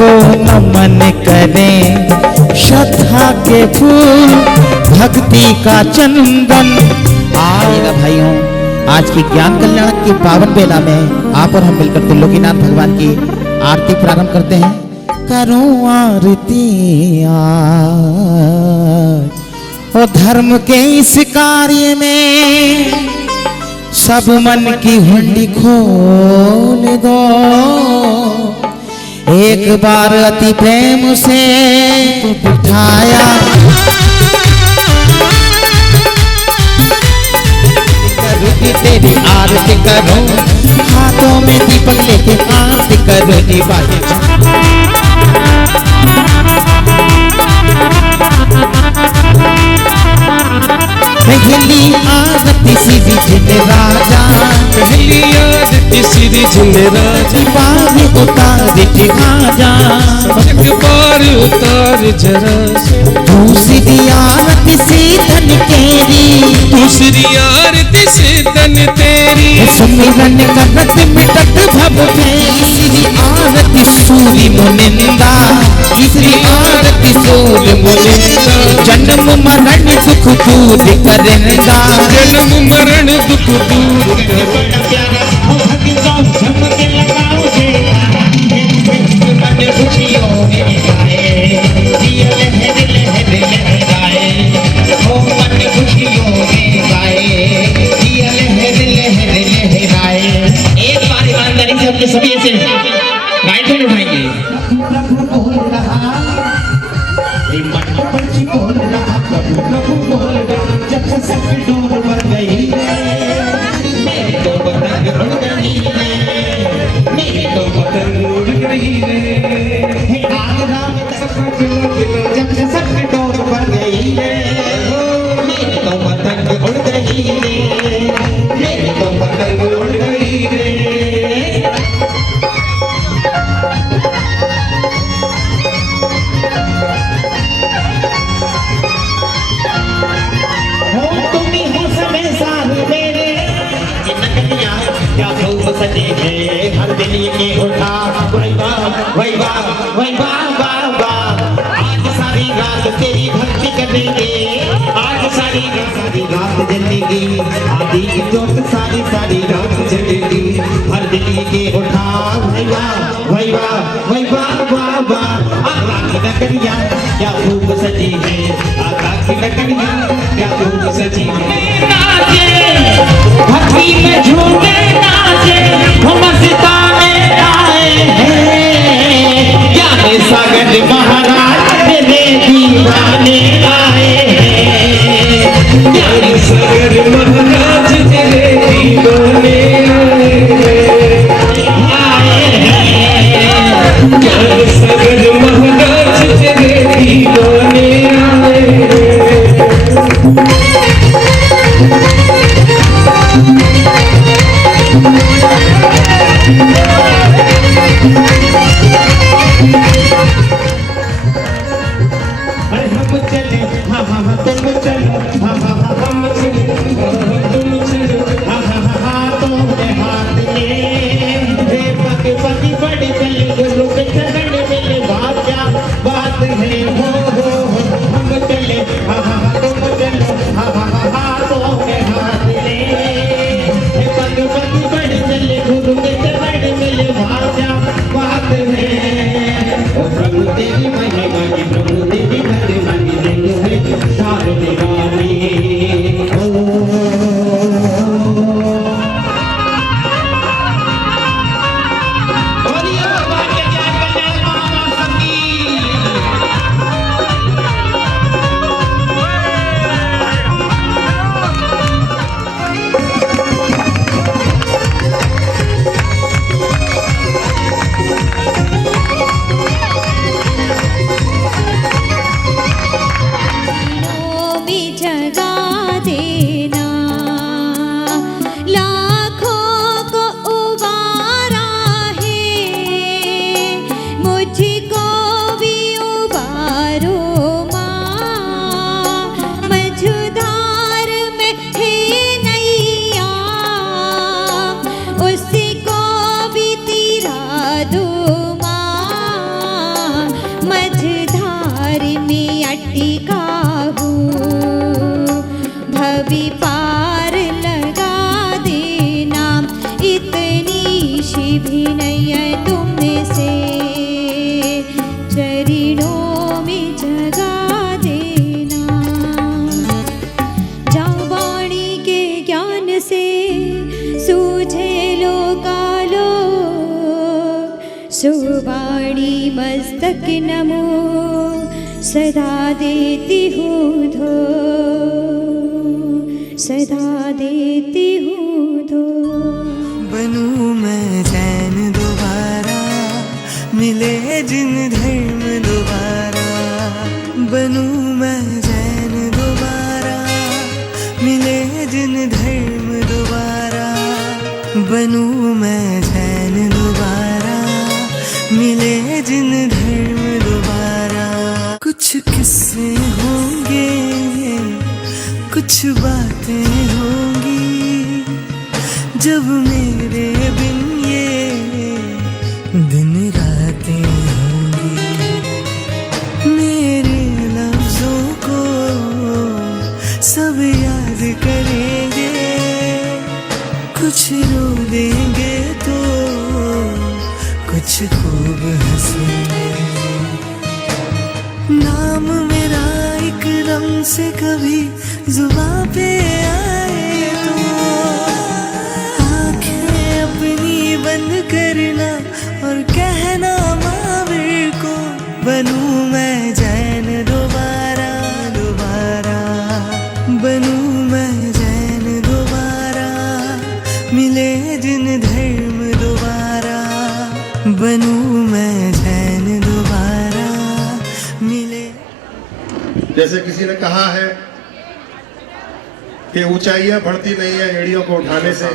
को नमन करें श्रद्धा के फूल भक्ति का चंदन। आइएगा भाइयों, आज की ज्ञान कल्याण की पावन बेला में आप और हम मिलकर त्रिलोकीनाथ भगवान की आरती प्रारंभ करते हैं। करूं आरती और धर्म के इस कार्य में सब मन की हुंडी खोल दो, एक बार अति प्रेम से उठाया तेरी आरती करो, हाथों में दीपक लेके आरती करो नी भाई। पहली आरती सीधी जिन राजा, पहली आरती सीधी जिन राजा, बार उतार आजा, एक बार उतार जरा। दूसरी आरती सीधन केरी, दूसरी आरती सीधन तेरी, सुमिरन करत मिटत भव फेरी। आरती सूरी मुनिंदा, तीसरी आरती सूर मुनिंदा, जन्म मरण दुख दूर करेंदा, जन्म मरण दुख दूर करेंदा। सभी ऐसे राइट हैंड उठाएंगे। जब सब डोर पर गई मेरे तो पतंग उड़ गई, मेरे तो पतंग उड़ गई रे। आगरा में जब सब डोर पर गई मेरे तो पतंग उड़ गई रे, मेरे तो पतंग उड़ गई रे। सजे है हर दिल के उठा वही वाह। आज सारी रात तेरी भक्ति करेंगे, आज सारी रात जलेगी, आदि की जोत सारी रात जलेगी। हर दिल के उठा वही वाह। आगा की नगरिया क्या खूब सजी है, आगा की नगरिया क्या खूब सजी है। नाचे भक्ति में झूमे नाचे हम मस्ताने आए हैं, ज्ञान सागर महाराज तेरे दीवाने आए हैं, ज्ञान सागर महाराज तेरे दीवाने आए हैं, ज्ञान सागर महाराज तेरे दीवाने आए हैं। मस्तक नमो सदा देती हूँ धो, सदा देती हूँ धो। बनूं मैं जैन दोबारा, मिले जिन धर्म दोबारा। बनूं मैं जैन दोबारा, मिले जिन धर्म दोबारा। बनूं मैं जैन दोबारा, मिले जिन धर्म दोबारा। कुछ किस्से होंगे, कुछ बातें होंगी, जब मेरे बिन ये दिन रातें होंगी। मेरे लफ्जों को सब याद करेंगे, कुछ रो देंगे तो कुछ खूब हंसेंगे। नाम मेरा एक दम से कभी जुबां पे आए तो आंखें अपनी बंद करना और कहना महावीर को, बनूं मैं जैन दोबारा दोबारा। बनूं मैं जैन दोबारा, मिले जिन धर्म दोबारा। बनूं मैं जैन दोबारा, मिले। जैसे किसी ने कहा है कि ऊंचाइयां बढ़ती नहीं है एड़ियों को उठाने से,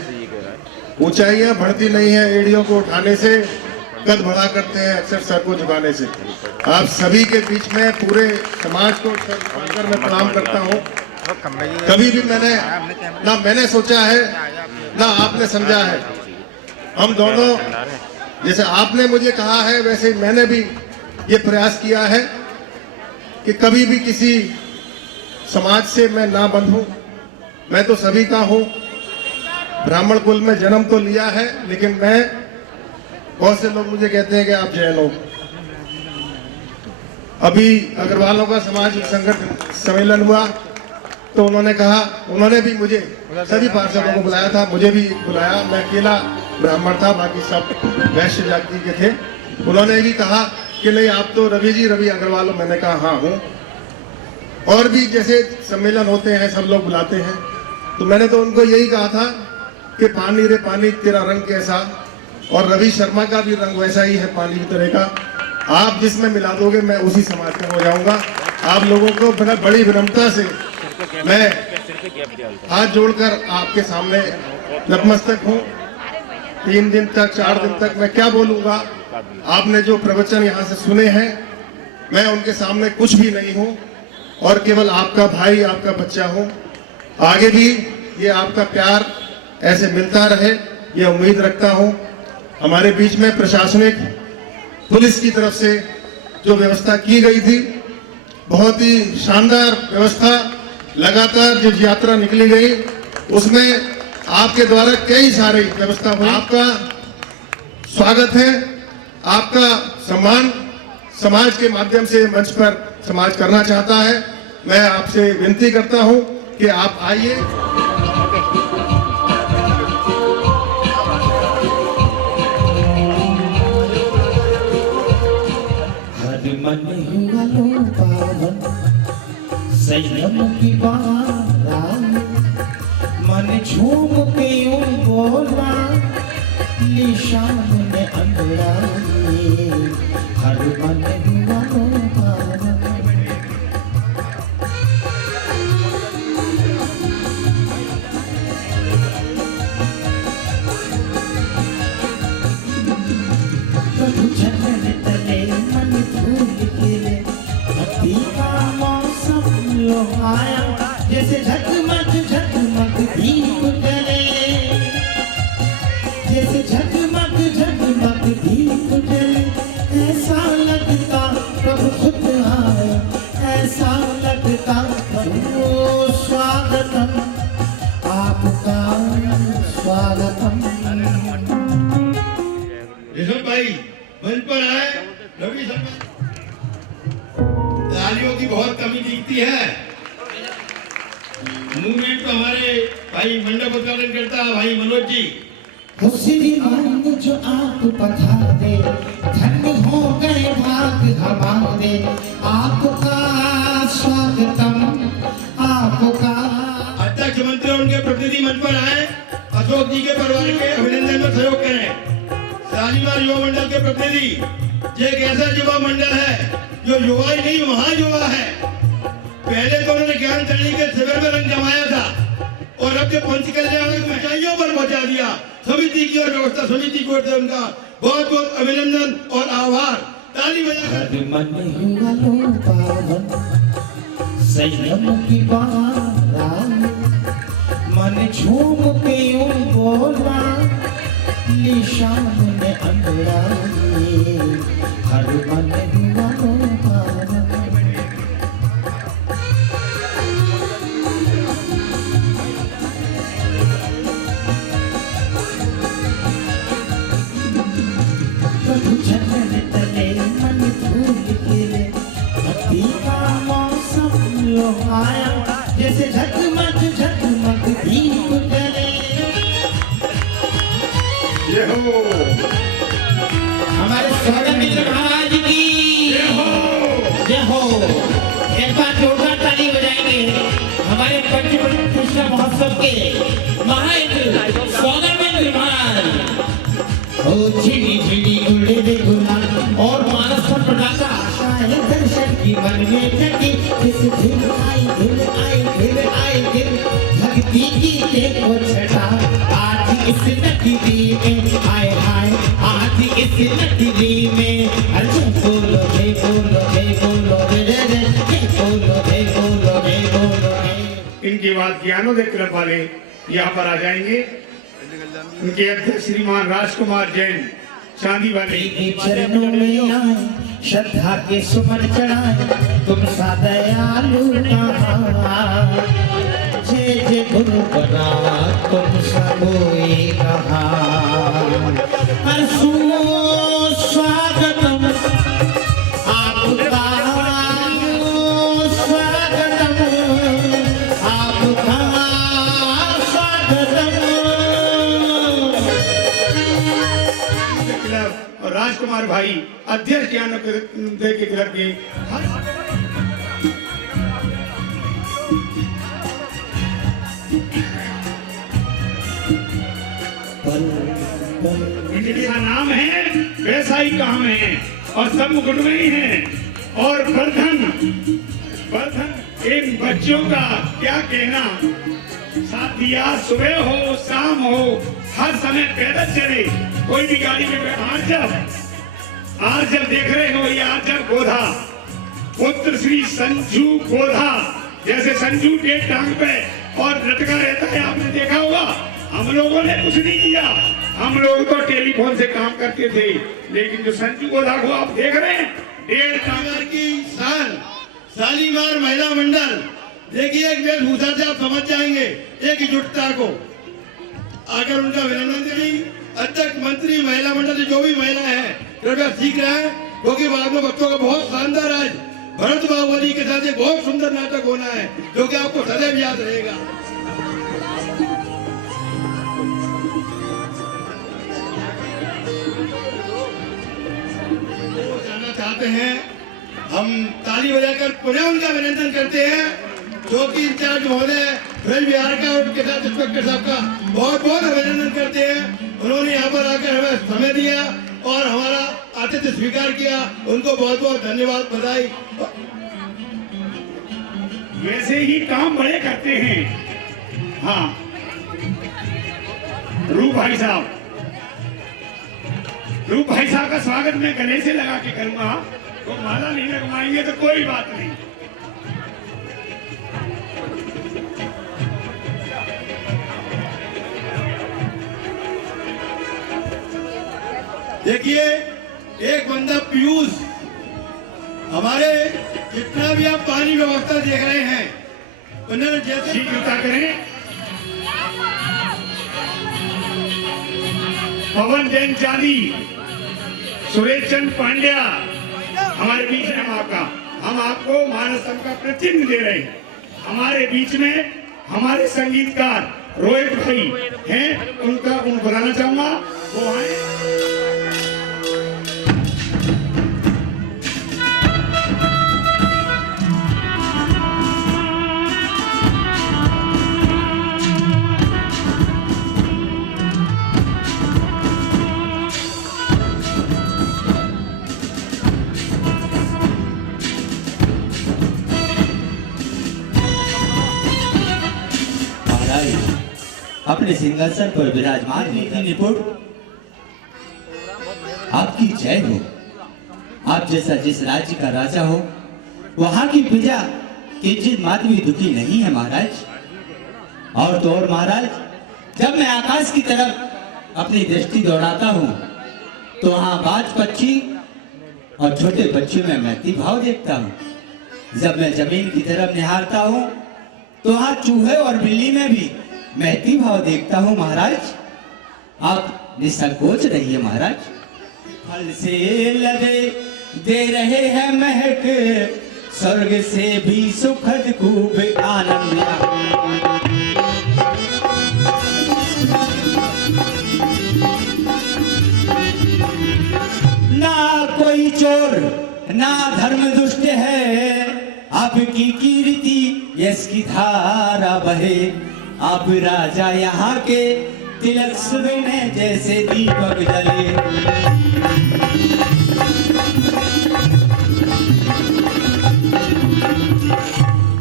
ऊंचाइयां बढ़ती नहीं है एड़ियों को उठाने से, कद बढ़ा करते हैं अक्सर सर को झुकाने से। आप सभी के बीच में पूरे समाज को सर झुकाकर मैं प्रणाम करता हूँ। कभी भी मैंने सोचा है ना आपने समझा है। हम दोनों, जैसे आपने मुझे कहा है वैसे मैंने भी ये प्रयास किया है कि कभी भी किसी समाज से मैं ना बंधूं। मैं तो सभी का हूं, ब्राह्मण कुल में जन्म तो लिया है, लेकिन मैं, बहुत से लोग मुझे कहते हैं कि आप जैन हो। अभी अग्रवालों का सामाजिक संगठन सम्मेलन हुआ तो उन्होंने कहा, उन्होंने भी मुझे, सभी पार्षदों को बुलाया था, मुझे भी बुलाया। मैं अकेला ब्राह्मण था, बाकी सब वैश्य जाति के थे। उन्होंने भी कहा कि नहीं आप तो रवि अग्रवाल हो। मैंने कहा हाँ हूँ। और भी जैसे सम्मेलन होते हैं सब लोग बुलाते हैं, तो मैंने तो उनको यही कहा था कि पानी रे पानी तेरा रंग कैसा, और रवि शर्मा का भी रंग वैसा ही है पानी की तरह का। आप जिसमें मिला दोगे मैं उसी समाज का हो जाऊंगा। आप लोगों को बड़ी विनम्रता से मैं हाथ जोड़कर आपके सामने नतमस्तक हूँ। 3 दिन तक 4 दिन तक मैं क्या बोलूंगा, आपने जो प्रवचन यहाँ से सुने हैं, मैं उनके सामने कुछ भी नहीं हूँ और केवल आपका भाई, आपका बच्चा हूँ। आगे भी ये आपका प्यार ऐसे मिलता रहे, ये उम्मीद रखता हूँ। हमारे बीच में प्रशासनिक पुलिस की तरफ से जो व्यवस्था की गई थी, बहुत ही शानदार व्यवस्था। लगातार जो यात्रा निकली गई उसमें आपके द्वारा कई सारी व्यवस्था हुई। आपका स्वागत है, आपका सम्मान समाज के माध्यम से मंच पर समाज करना चाहता है। मैं आपसे विनती करता हूं कि आप आइए। हर मन हुआ लो पावन, संयम की बारा, मन झूम के यूं बोला, निशान ने अंधड़ाए। हर मन हुआ लो पावन। प्रभु चरण तले मन फूल खिले, भक्ति का मौसम लो आया। जैसे झगमग झगमग दीप जले, जैसे झगमग झगमग दीप जले, ऐसा लगता प्रभु खुद आए, ऐसा लगता प्रभु स्वागतम, आपका स्वागतम। ऋषभ भाई मंच पर आए। रवि शर्मा, तालियों की बहुत कमी दिखती है। मूवमेंट तो हमारे भाई मंडप उद्घाटन करता है भाई मनोज जी। श्री मान जो आप पधारे, धन्य हो गए भाई। राग हमारे आपका स्वागतम आपका। अध्यक्ष मंत्री और उनके प्रतिनिधि मंच पर आए, अशोक जी के परिवार के अभिनंदन में सहयोग करें। शालीमार युवा मंडल के प्रतिनिधि, ये एक ऐसा युवा मंडल है जो युवा ही नहीं महायुवा है। पहले तो उन्होंने ज्ञान चढ़ी के शिविर में रंग जमाया था और अब के पंच कल्याण की ऊंचाइयों पर पहुंचा दिया। समिति की और व्यवस्था समिति की ओर से उनका बहुत बहुत अभिनंदन और आभार। ताली बजाकर मन हुआ लो पावन संयम की बारा, मन झूम के यूं बोला निशान में अंगड़ाई, हर मन हुआ लो पावन। झरने तले मन फूल खिले, भक्ति का मौसम लो आया, जैसे झगमग झगमग दीप जले। ये हो हमारे स्वागत मित्र महाराज की जय हो। एक बार जोरदार ताली बजाएंगे हमारे पंचप्रतिष्ठा महोत्सव के महायज्ञ स्वागत मित्र महाराज। ओ झिड़ी झिड़ी उड़े रे गुलाल और मानस पर पटाखा, शायद दर्शन की मन में जगी, इस दिल आई दिल आई दिल आई दिल, भक्ति की देखो छटा आज इस नगरी में, आए हाय आज इस नगरी में। अरे बोलो रे बोलो रे बोलो रे रे रे, बोलो रे बोलो रे बोलो रे। इनके बाद ज्ञानोदय क्लब वाले यहाँ पर आ जाएंगे। उनके अध्यक्ष श्रीमान राजकुमार जैन चांदी वाले चरणों में आए, श्रद्धा के सुमन चढ़ाए, तुम सा दयालु कहाँ, जय जय गुरु बना तुम सा कोई कहाँ। हर सुनो स्वागतम आपका, स्वागतम आपका, स्वागतम। और राजकुमार भाई अध्यक्ष ज्ञानोदय के क्लब के जिनका नाम है वैसा ही काम है और सब मुकुट में ही है। और वर्धन इन बच्चों का क्या कहना, साथिया सुबह हो शाम हो हर समय पैदल चले, कोई भी गाड़ी में आज जब देख रहे हो ये आचर गोधा पुत्र श्री संजू गोधा, जैसे संजू के टांग पे और लटका रहता है, आपने देखा होगा। हम लोगों ने कुछ नहीं किया, हम लोग तो टेलीफोन से काम करते थे, लेकिन जो संजू गोधा को आप देख रहे हैं 1.5 शालीमार की शान शालीमार महिला मंडल, देखिए एक वेशभूषा से आप समझ जाएंगे एक एकजुटता को। आकर उनका अभिनंदन करें। अध्यक्ष मंत्री महिला मंडल जो भी महिला है कृपया सीख रहे हैं, क्योंकि बाद में बच्चों का बहुत शानदार आज भरत बाहुबली के साथ एक बहुत सुंदर नाटक होना है जो कि आपको सदैव याद रहेगा। जाना चाहते हैं, हम ताली बजाकर पुनः उनका अभिनंदन करते हैं, जो कि इंचार्ज महोदय ब्रज विहार का और उनके साथ इंस्पेक्टर साहब का बहुत बहुत अभिनंदन करते हैं। उन्होंने यहाँ पर आकर हमें समय दिया और हमारा आतिथ्य स्वीकार किया, उनको बहुत बहुत धन्यवाद बधाई। वैसे ही काम बड़े करते हैं। हाँ रूप भाई साहब का स्वागत मैं गले से लगा के करूंगा, तो माला नहीं लगवाएंगे तो कोई बात नहीं। देखिए एक बंदा पीयूष, हमारे जितना भी आप पानी व्यवस्था देख रहे हैं उन्होंने जैसे कृपा करें। पवन जैन चांदी, सुरेश चंद पांड्या हमारे बीच में हम आपको मानस संघ का प्रतिनिधि दे रहे हैं। हमारे बीच में हमारे संगीतकार रोहित भाई हैं, उनको बुलाना चाहूंगा, वो आए। अपने सिंहासन पर विराजमान नीति निपुण, आपकी जय हो। आप जैसा जिस राज्य का राजा हो, वहां की प्रजा किंचित मात्र भी दुखी नहीं है महाराज। और तो और महाराज, जब मैं आकाश की तरफ अपनी दृष्टि दौड़ाता हूँ तो वहां बाज पक्षी और छोटे बच्चों में मैत्री भाव देखता हूँ। जब मैं जमीन की तरफ निहारता हूँ तो वहां चूहे और बिल्ली में भी मैत्री भाव देखता हूँ महाराज। आप निसंकोच रहिए महाराज। फल से लदे दे रहे हैं महक, स्वर्ग से भी सुखद खूब आनंद। ना कोई चोर ना धर्म दुष्ट है, आपकी कीर्ति यश की धारा बहे। आप राजा यहाँ के तिलक सुने जैसे दीपक जले।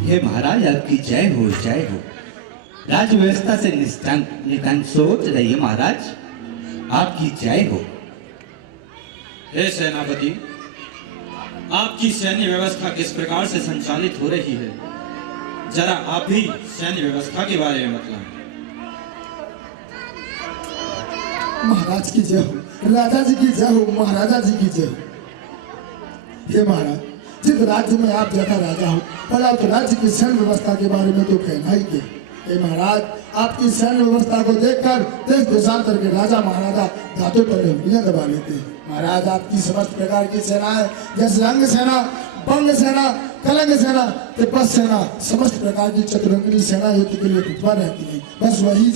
हे महाराज, आपकी जय हो जय हो। राज व्यवस्था से निसंकोच रहिए महाराज, आपकी जय हो। हे सेनापति, आपकी सैन्य व्यवस्था किस प्रकार से संचालित हो रही है, जरा आप भी सैन्य व्यवस्था के बारे में बताएं। महाराज की जय हो, राजा जी की जय हो, महाराजा जी की जय हो। हे महाराज, जिस राज्य में आप जैसा राजा हो, भला तो राज्य की सैन्य व्यवस्था के बारे में तो कहना ही क्या। हे महाराज, आपकी सैन्य व्यवस्था को देखकर देश देशांतर के राजा महाराजा दांतों पर उंगलियां दबा लेते हैं। महाराज, आपकी समस्त प्रकार की सेनाएं जैसे अंग सेना, बंग सेना, कलंग सेना, तिब्बत सेना, समस्त प्रकार की चतुरंगी सेना युद्ध के लिए तत्पा रहती है। बस वही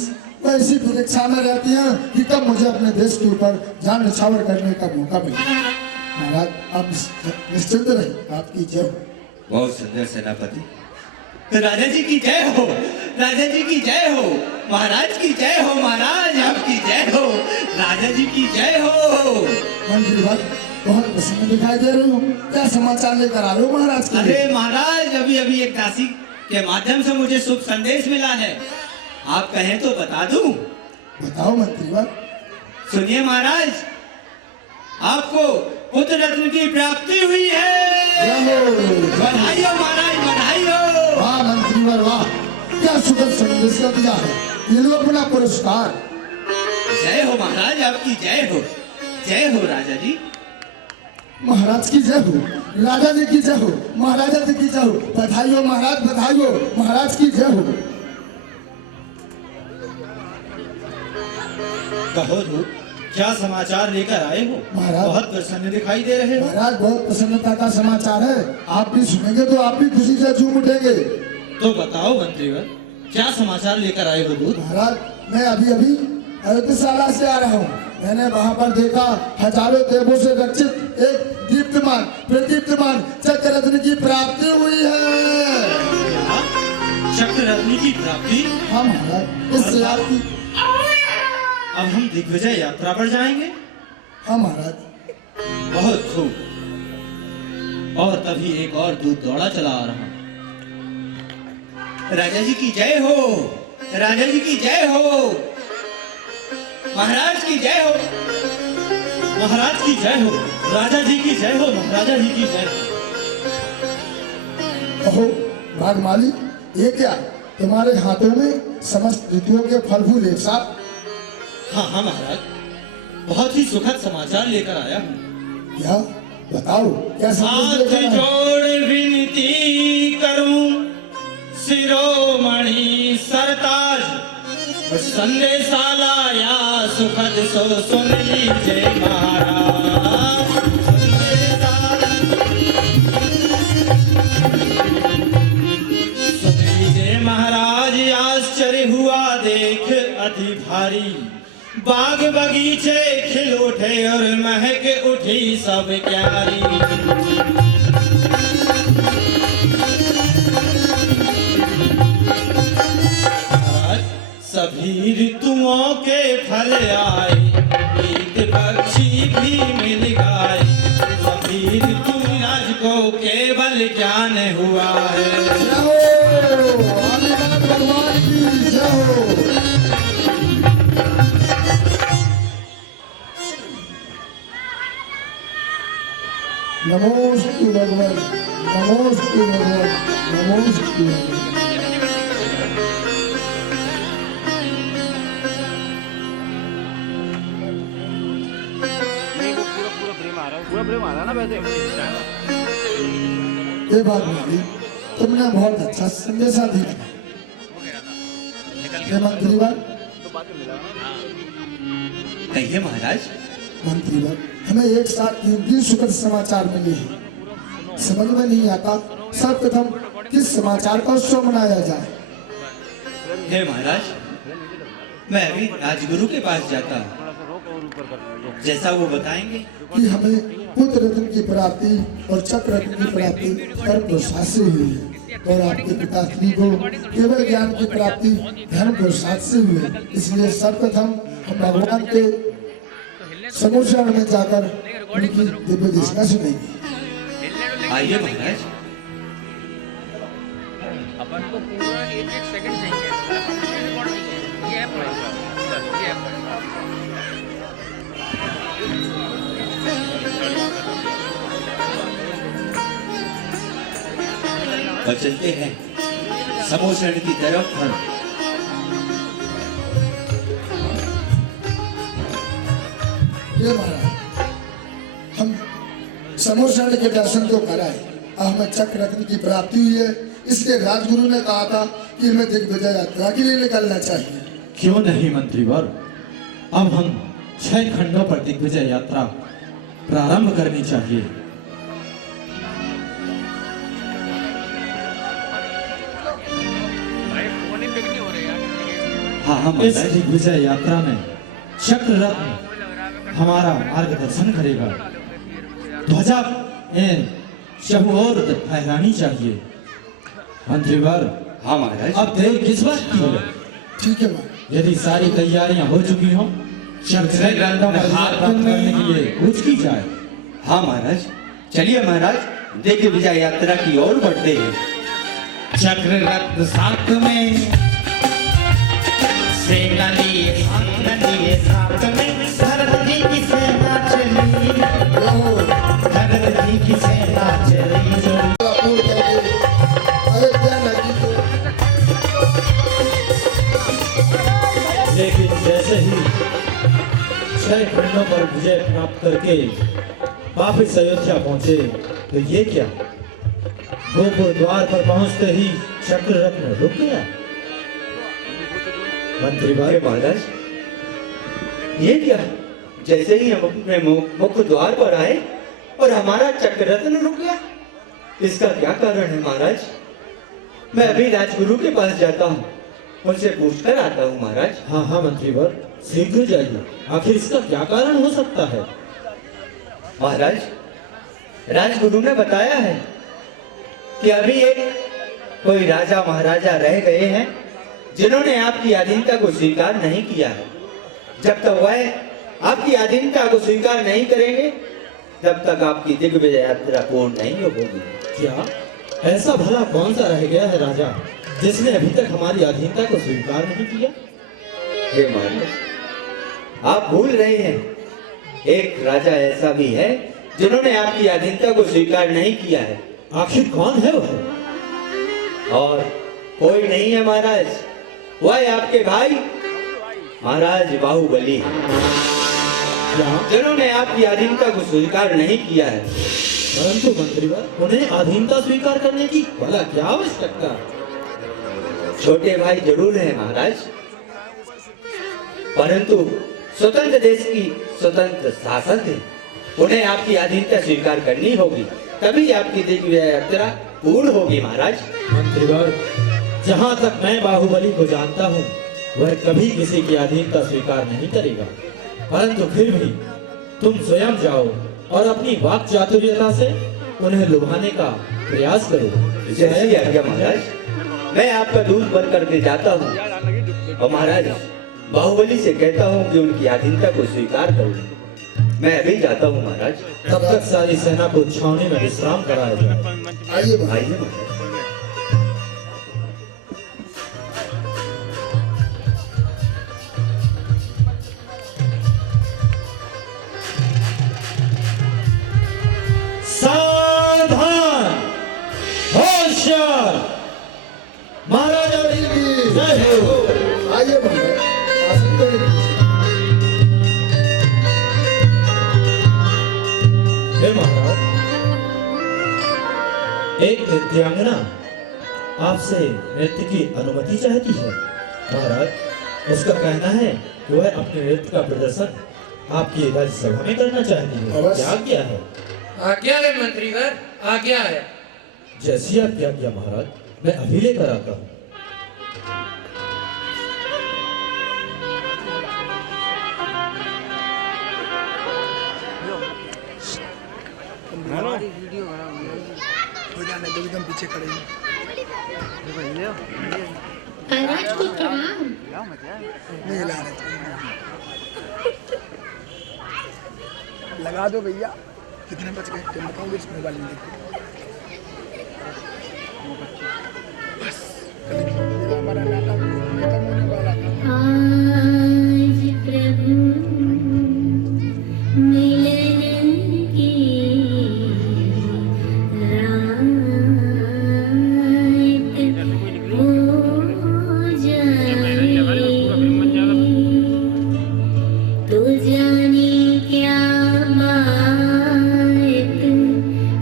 इसी प्रतीक्षा में रहती हैं कि कब मुझे अपने देश के ऊपर जान न्यौछावर करने का मौका मिले। महाराज, आप निश्चिंत रहिए, आपकी जय हो। बहुत सुंदर सेनापति। राजा जी की जय हो, राजा जी की जय हो, महाराज की जय हो, महाराज आपकी जय हो, राजा जी की जय हो। मंत्रीवर, बहुत प्रसन्न दिखाई दे रहे हो, क्या समाचार लेकर आ रहे हो महाराज के लिए? अरे महाराज, अभी अभी एक दासी के माध्यम से मुझे शुभ संदेश मिला है, आप कहें तो बता दूं? बताओ मंत्रीवर। सुनिए महाराज, आपको पुत्र रत्न की प्राप्ति हुई है। बधाई हो महाराज, बधाई हो। वाह मंत्रीवर वाह, क्या सुखद संदेश दिया है। ये लो अपना पुरस्कार। जय हो महाराज, आपकी जय हो, जय हो राजा जी। महाराज की जय हो, राजा जी की जय हो, महाराजा जी की जय हो। बधाई हो महाराज, बधाई हो, महाराज की जय हो। कहो दूत, क्या समाचार लेकर आए हो? महाराज, बहुत प्रसन्न दिखाई दे रहे हो। महाराज, बहुत प्रसन्नता का समाचार है। आप भी सुनेंगे तो आप भी खुशी से झूम उठेंगे। तो बताओ मंत्रीवर, क्या समाचार लेकर आए हो दूत? महाराज, मैं अभी अभी अयोध्याशाला से आ रहा हूँ। मैंने वहाँ पर देखा हजारों देवों से रक्षित एक दीप्तमान प्रदीप्तमान चक्र रत्न की प्राप्ति हुई है। चक्र रत्न की प्राप्ति? हाँ महाराज, इससे आपकी। अब हम दिग्विजय यात्रा पर जाएंगे? हाँ महाराज। बहुत खूब। और तभी एक और दूत दौड़ा चला आ रहा। राजा जी की जय हो, राजा जी की जय हो, महाराज की जय हो, महाराज की जय हो, राजा जी की जय हो, महाराजा जी की जय हो। कहो भागमाली, ये क्या तुम्हारे हाथों में समस्त ऋतुओं के फल फूल एक साथ? हाँ हाँ महाराज, बहुत ही सुखद समाचार लेकर आया हूँ। क्या बताओ, क्या हाथ जोड़ विनती करूं शिरोमणि सरताज, संदेशा लाया सुखद सो सुन लीजिए महाराज। सुन लीजिए महाराज, आश्चर्य हुआ देख अति भारी, बाग बगीचे खिल उठे और महक उठी सब क्यारी। सभी ऋतुओं के फल आए, गीत पक्षी भी मिल गए, सभी ऋतु राज को केवल ज्ञान हुआ है। जय हो, आदिनाथ भगवान की जय हो। नमोस्तु भगवान, नमोस्तु भगवान, नमोस्तु भगवान। ये बात बोली तुमने बहुत अच्छा संदेशा दिया। ये मंत्रीवर, कहिए महाराज। मंत्रीवर, हमें एक साथ 3 सुखद समाचार मिले हैं। समझ में नहीं आता सर्वप्रथम किस समाचार का उत्सव मनाया जाए। हे महाराज, मैं अभी राजगुरु के पास जाता हूँ, जैसा वो बताएंगे। कि हमें पुत्र रत्न की प्राप्ति और चक्र रत्न की प्राप्ति कर्म प्रसाद से हुई है और आपके पिताश्री को केवल ज्ञान की प्राप्ति धर्म प्रसाद से हुई है। इसलिए सर्वप्रथम हम भगवान के समुद्र में जाकर उनकी दिव्य देशना सुनेंगे। आइए महाराज। अपन को पूरा 1-1 सेकंड चाहिए, रिकॉर्ड नहीं है, ये है बस ये है। और चलते हैं समोसण की तरफ। ये महाराज, हम समोसण के दर्शन तो कराए, अब हमें चक्र रत्न की प्राप्ति हुई है, इसलिए राजगुरु ने कहा था कि हमें दिग्विजय यात्रा के लिए निकलना चाहिए। क्यों नहीं मंत्रीवर, अब हम 6 खंडों पर दिग्विजय यात्रा प्रारंभ करनी चाहिए। हाँ, इस दिग्विजय यात्रा में चक्र रत्न हमारा मार्गदर्शन करेगा। ध्वजा चहु और फहरानी चाहिए। मंत्रीवर, हाँ महाराज। अब देर किस बात की है? ठीक है महाराज। यदि सारी तैयारियां हो चुकी हों, चक्र रत्न में हाथ प्राप्त करने के लिए कूच की जाए। हाँ महाराज, चलिए महाराज, दिग्विजय यात्रा की ओर बढ़ते हैं। चक्र रत्न साथ में सेना लिए साथ में भरत जी की सेना चली, भरत जी की सेना चली जो अयोध्या नगरी को लेकिन जैसे ही 6 खंडों पर विजय प्राप्त करके वापिस अयोध्या पहुंचे तो ये क्या, गोपुर द्वार पर पहुंचते ही चक्र रत्न रुक गया। मंत्रीवर, महाराज, ये क्या, जैसे ही हम अपने मुख्य द्वार पर आए और हमारा चक्र रत्न रुक गया, इसका क्या कारण है महाराज? मैं अभी राजगुरु के पास जाता हूँ, उनसे पूछकर आता हूँ महाराज। हाँ हाँ मंत्रीवर, शीघ्र जाइए, आखिर इसका क्या कारण हो सकता है? महाराज, राजगुरु ने बताया है कि अभी एक कोई राजा महाराजा रह गए हैं जिन्होंने आपकी अधीनता को स्वीकार नहीं किया है। जब तक वह आपकी अधीनता को स्वीकार नहीं करेंगे तब तक आपकी दिग्विजय यात्रा पूर्ण नहीं होगी। क्या ऐसा भला कौन सा रह गया है राजा जिसने अभी तक हमारी अधीनता को स्वीकार नहीं किया? हे महाराज, आप भूल रहे हैं, एक राजा ऐसा भी है जिन्होंने आपकी अधीनता को स्वीकार नहीं किया है। आखिर कौन है वह? और कोई नहीं है महाराज, वह है आपके भाई महाराज बाहुबली, जिन्होंने आपकी अधीनता को स्वीकार नहीं किया है। परंतु मंत्रीवर, उन्हें अधीनता स्वीकार करने की भला क्या आवश्यकता? छोटे भाई जरूर है महाराज, परंतु स्वतंत्र देश की स्वतंत्र शासक है, उन्हें आपकी अधीनता स्वीकार करनी होगी, तभी आपकी दिग्विजय यात्रा पूर्ण होगी महाराज। मंत्रीवर, जहाँ तक मैं बाहुबली को जानता हूँ वह कभी किसी की अधीनता स्वीकार नहीं करेगा, परंतु फिर भी तुम स्वयं जाओ और अपनी वाक चातुर्यता से उन्हें लुभाने का प्रयास करो। जैसी आज्ञा महाराज, मैं आपका दूध बन करके जाता हूँ और महाराज बाहुबली से कहता हूँ कि उनकी अधीनता को स्वीकार करो। मैं अभी जाता हूँ महाराज। तब तक सारी सेना को छावनी में विश्राम कराया जाए। आइए भाई। आइए महाराज। सा आइए महाराज, आसन ग्रहण कीजिए। हे महाराज, एक नृत्यांगना आपसे नृत्य की अनुमति चाहती है। महाराज, उसका कहना है कि वह अपने नृत्य का प्रदर्शन आपकी राज्यसभा में करना चाहती है। अवश्य। क्या आज्ञा है? आज्ञा है मंत्रीवर, आज्ञा है। जैसी आज्ञा किया महाराज, मैं अभी लेकर आता हूँ। हो जाने दो, एकदम पीछे खड़े हैं। महाराज को प्रणाम। नहीं ला रहे थे। लगा दो भैया। कितने बच गए तुम बताओगे इस मोबाइल में? बस हमारा नाटक खत्म होने वाला था। आज प्रभु मिलन की रात हो जाए, तो जाने क्या बात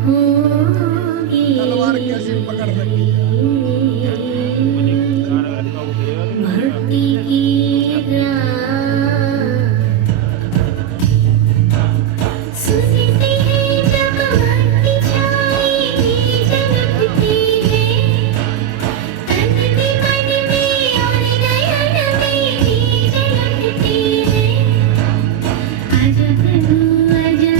होगी। तलवार कैसे पकड़ रखी है? भक्ति की सुनते हैं जब भक्ति छाई जगती है, तन में मन में और नयन में भी जगती है। आजा प्रभु आजा,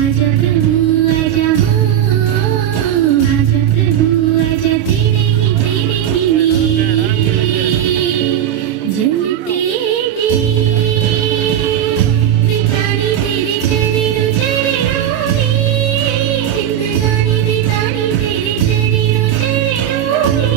आजा प्रभु आजा हो, आजा प्रभु आजा, तेरे ही जलते जी बिताड़ी तेरे चरणों चरणों में, जिंदगानी बिताड़ी तेरे चरणों चरणों में।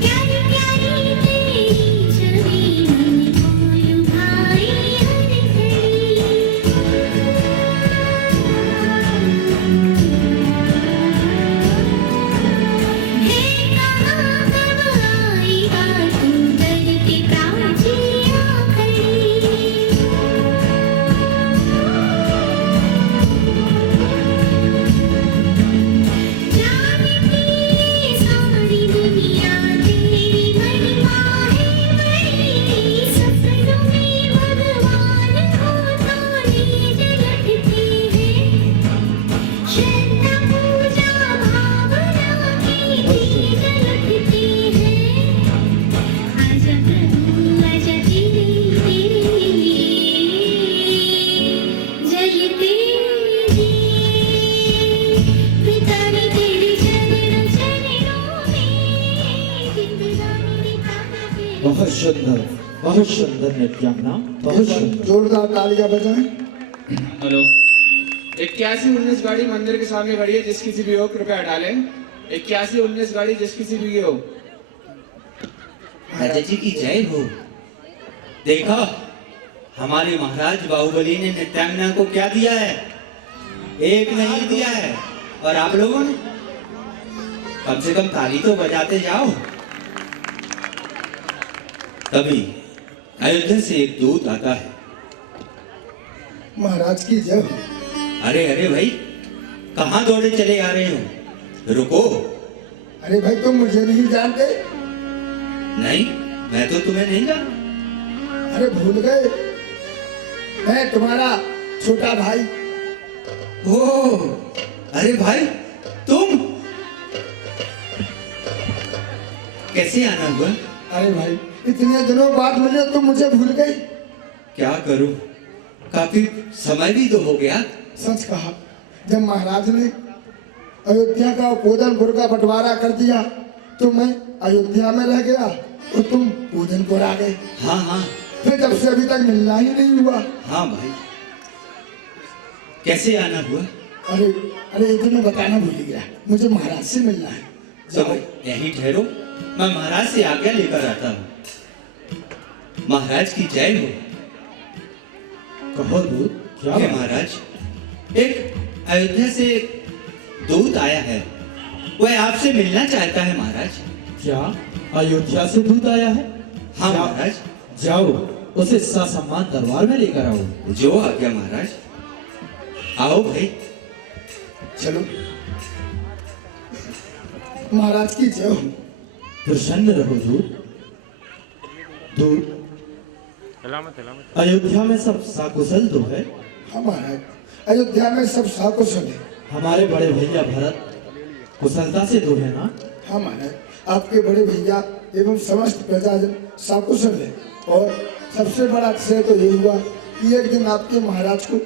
प्यारी प्यारी तेरी छवि मन को लुभाए हर घड़ी। है कहाँ कब आएगा तू दर के प्राचिया खड़ी। जानती सारी दुनिया तेरी महिमा है बड़ी, सपनों में भगवान हो तो नींद लगती है। श्रद्धा पूजा भावना की नींद लगती है। आजा प्रभु आजा, तेरे जलते जी बिताड़ी तेरे चरणों चरणों में, जिंदगानी बिताड़ी तेरे। बहुत सुंदर नृत्यांगना, बहुत सुंदर। जोरदार तालियां बजाएं। हेलो 8119 गाड़ी मंदिर के सामने खड़ी है, जिस किसी भी हो कृपया डालें। 8119 गाड़ी जिस किसी भी की हो। राजा जी की जय हो। देखा हमारे महाराज बाहुबली ने नृत्यांगना को क्या दिया है? एक नहीं दिया है। और आप लोगों ने कम से कम ताली तो बजाते जाओ। तभी अयोध्या से एक दूत आता है। महाराज की जय हो। अरे अरे भाई, कहाँ दौड़े चले आ रहे हो? रुको। अरे भाई तुम मुझे नहीं जानते? नहीं, मैं तो तुम्हें नहीं जानता। अरे भूल गए? मैं तुम्हारा छोटा भाई। ओह, अरे भाई तुम कैसे आना हुआ? अरे भाई इतने दिनों बाद मिले तुम मुझे भूल गई? क्या करूं, काफी समय भी तो हो गया। सच कहा, जब महाराज ने अयोध्या का पूजनपुर का बंटवारा कर दिया तो मैं अयोध्या में रह गया और तुम पूजनपुर आ गए। हाँ हाँ फिर जब से अभी तक मिलना ही नहीं हुआ। हाँ भाई, कैसे आना हुआ? अरे अरे ये तो मैं बताना भूल गया, मुझे महाराज से मिलना है। चलो यहीं ठहरो, मैं महाराज से आज्ञा लेकर आता हूँ। महाराज की जय हो। कहो दूत, क्या हे बात? महाराज, एक अयोध्या से दूत आया है, वह आपसे मिलना चाहता है महाराज। क्या अयोध्या से दूत आया है? हाँ क्या- महाराज। जाओ उसे ससम्मान दरबार में लेकर आओ। जो आज्ञा महाराज। आओ भाई। चलो। महाराज की जय हो। प्रसन्न रहो दूत। दूत, अयोध्या में सब सकुशल तो है? हाँ महाराज, अयोध्या में सब सकुशल है। हमारे बड़े भैया भरत कुशलता से तो है ना? हाँ महाराज, आपके बड़े भैया एवं समस्त प्रजाजन सकुशल है। और सबसे बड़ा अतिशय तो ये हुआ कि एक दिन आपके महाराज को,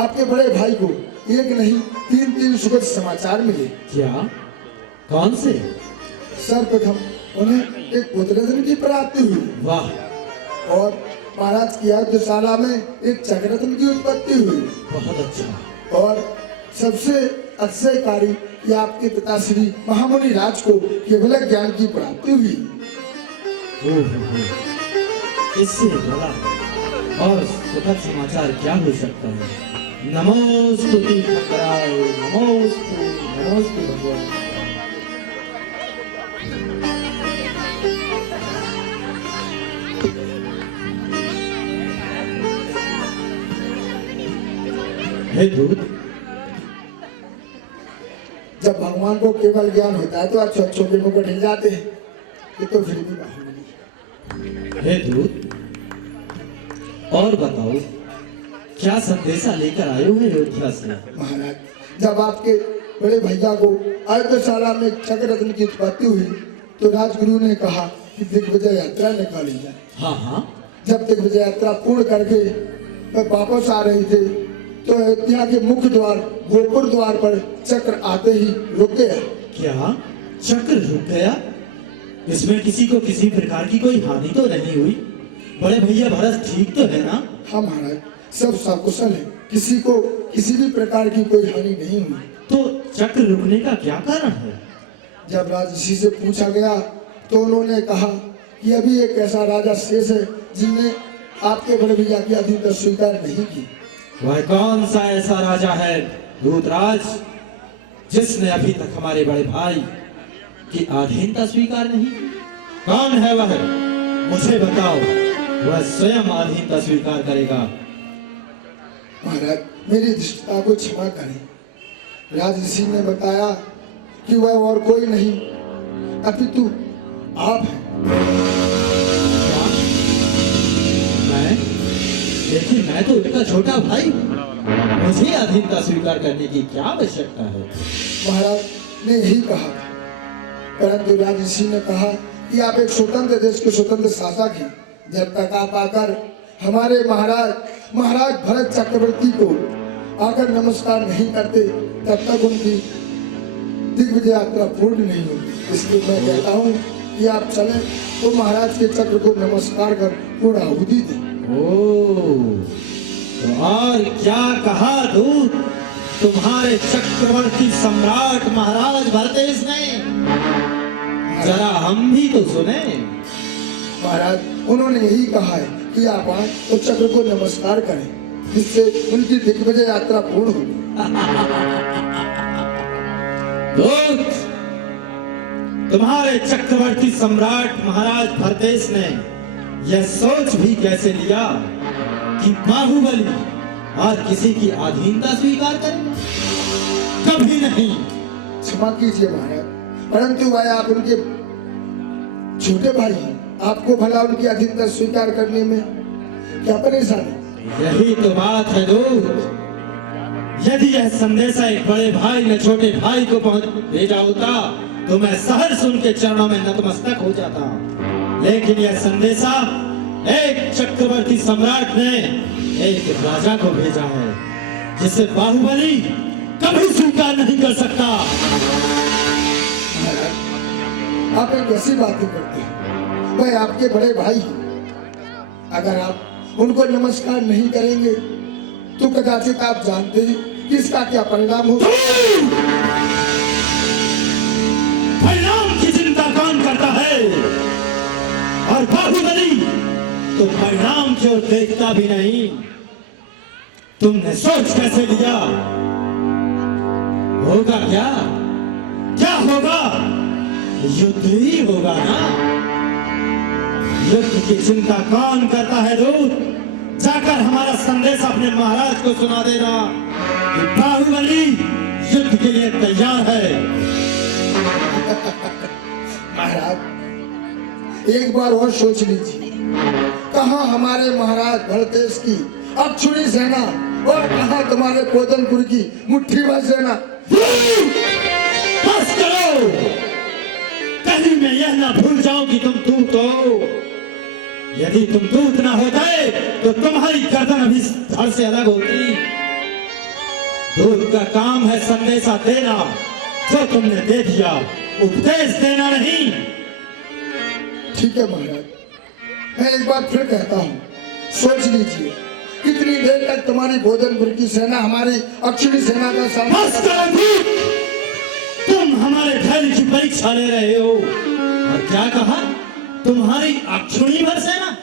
आपके बड़े भाई को एक नहीं तीन सुखद समाचार मिले। क्या? कौन से? सर्वप्रथम उन्हें एक पुत्ररत्न की प्राप्ति हुई। वाह, और महाराज की यादशाला में एक चक्ररत्न की उत्पत्ति हुई। बहुत अच्छा। और सबसे अतिशयकारी कि आपके पिताश्री महामुनि राज को केवल ज्ञान की प्राप्ति हुई। ओहो, इससे बड़ा और सुखद समाचार क्या हो सकता है? नमोस्तुति ठकुराय, नमोस्तु नमोस्तु भगवान। हे दूत, जब भगवान को केवल ज्ञान होता है तो अच्छों के मुकुट हिल जाते हैं। ये तो फिर भी बाहुबली। हे दूत, और बताओ क्या संदेशा लेकर आए हो अयोध्या से? महाराज, जब आपके बड़े भैया को अयोध्याशाला में चक्ररत्न की उत्पत्ति हुई तो राजगुरु ने कहा कि दिग्विजय यात्रा निकाली जाए। हाँ हाँ, जब दिग्विजय यात्रा पूर्ण करके वह वापस आ रहे थे तो अयोध्या के मुख्य द्वार गोपुर द्वार पर चक्र आते ही रुक गया। क्या चक्र रुक गया? इसमें किसी को किसी प्रकार की कोई हानि तो नहीं हुई? बड़े भैया भरत ठीक तो है ना? हाँ महाराज, सब सकुशल है, किसी को किसी भी प्रकार की कोई हानि नहीं हुई। तो चक्र रुकने का क्या कारण है? जब राजऋषि से पूछा गया तो उन्होंने कहा कि अभी एक ऐसा राजा शेष है जिसने आपके बड़े भैया की अधीनता स्वीकार नहीं की। वह कौन सा ऐसा राजा है दूतराज जिसने अभी तक हमारे बड़े भाई की अधीनता स्वीकार नहीं की? कौन है वह? मुझे बताओ, वह स्वयं अधीनता स्वीकार करेगा। महाराज, मेरी दुष्टता को क्षमा करें। राजऋषि ने बताया कि वह और कोई नहीं अपितु आप हैं। मैं? लेकिन मैं तो उनका छोटा भाई, मुझे अधीनता स्वीकार करने की क्या आवश्यकता है? महाराज ने यही कहा, परंतु राजऋषि ने कहा कि आप एक स्वतंत्र देश के स्वतंत्र शासक हैं। जब तक आप आकर हमारे महाराज भरत चक्रवर्ती को आकर नमस्कार नहीं करते तब तक उनकी दिग्विजय यात्रा पूर्ण नहीं होगी। इसलिए मैं कहता हूँ कि आप चलें तो महाराज के चक्र को नमस्कार कर पूर्ण आहुति दें। ओह, तो और क्या कहा दूत तुम्हारे चक्रवर्ती सम्राट महाराज भरतेश ने? जरा हम भी तो सुने। महाराज, उन्होंने यही कहा है कि आप आए तो चक्र को नमस्कार करें, जिससे उनकी दिग्विजय यात्रा पूर्ण होगी। दूत, तुम्हारे चक्रवर्ती सम्राट महाराज भरतेश ने यह सोच भी कैसे लिया कि बाहुबली और किसी की अधीनता स्वीकार करेगा? कभी नहीं। क्षमा कीजिए महाराज, परंतु वह आप उनके छोटे भाई हैं, आपको भला उनकी अधीनता स्वीकार करने में क्या परेशानी? यही तो बात है दूत। यदि यह संदेशा एक बड़े भाई ने छोटे भाई को भेजा होता तो मैं सहर्ष उनके चरणों में नतमस्तक हो जाता। लेकिन यह संदेशा एक चक्रवर्ती सम्राट ने एक राजा को भेजा है, जिसे बाहुबली कभी स्वीकार नहीं कर सकता। आप एक ऐसी बातें करते हैं, मैं आपके बड़े भाई हैं। अगर आप उनको नमस्कार नहीं करेंगे तो कदाचित आप जानते हैं कि इसका क्या परिणाम होगा। परिणाम की चिंता कौन करता है? और बाहुबली तो परिणाम की ओर देखता भी नहीं। तुमने सोच कैसे लिया? होगा क्या? क्या होगा? युद्ध ही होगा ना। युद्ध की चिंता कौन करता है दूत? जाकर हमारा संदेश अपने महाराज को सुना देना कि बाहुबली युद्ध के लिए तैयार है। महाराज एक बार और सोच लीजिए, कहाँ हमारे महाराज भरतेश की अक्षुणी सेना और कहाँ तुम्हारे पोतनपुर की मुट्ठी भर सेना। बस करो, कहीं मैं यह ना भूल जाऊं कि तुम दूत हो। यदि तुम दूत ना होते तो तुम्हारी गर्दन अभी धड़ से अलग होती। दूत का काम है संदेशा देना, जो तुमने दे दिया, उपदेश देना नहीं। ठीक है महाराज, मैं एक बार फिर कहता हूँ, सोच लीजिए कितनी देर तक तुम्हारी भोजनपुर की सेना हमारी अक्षुणी सेना का सामना। बस करो दूत, तुम हमारे धैर्य की परीक्षा ले रहे हो। और क्या कहा? तुम्हारी अक्षुणी भर सेना?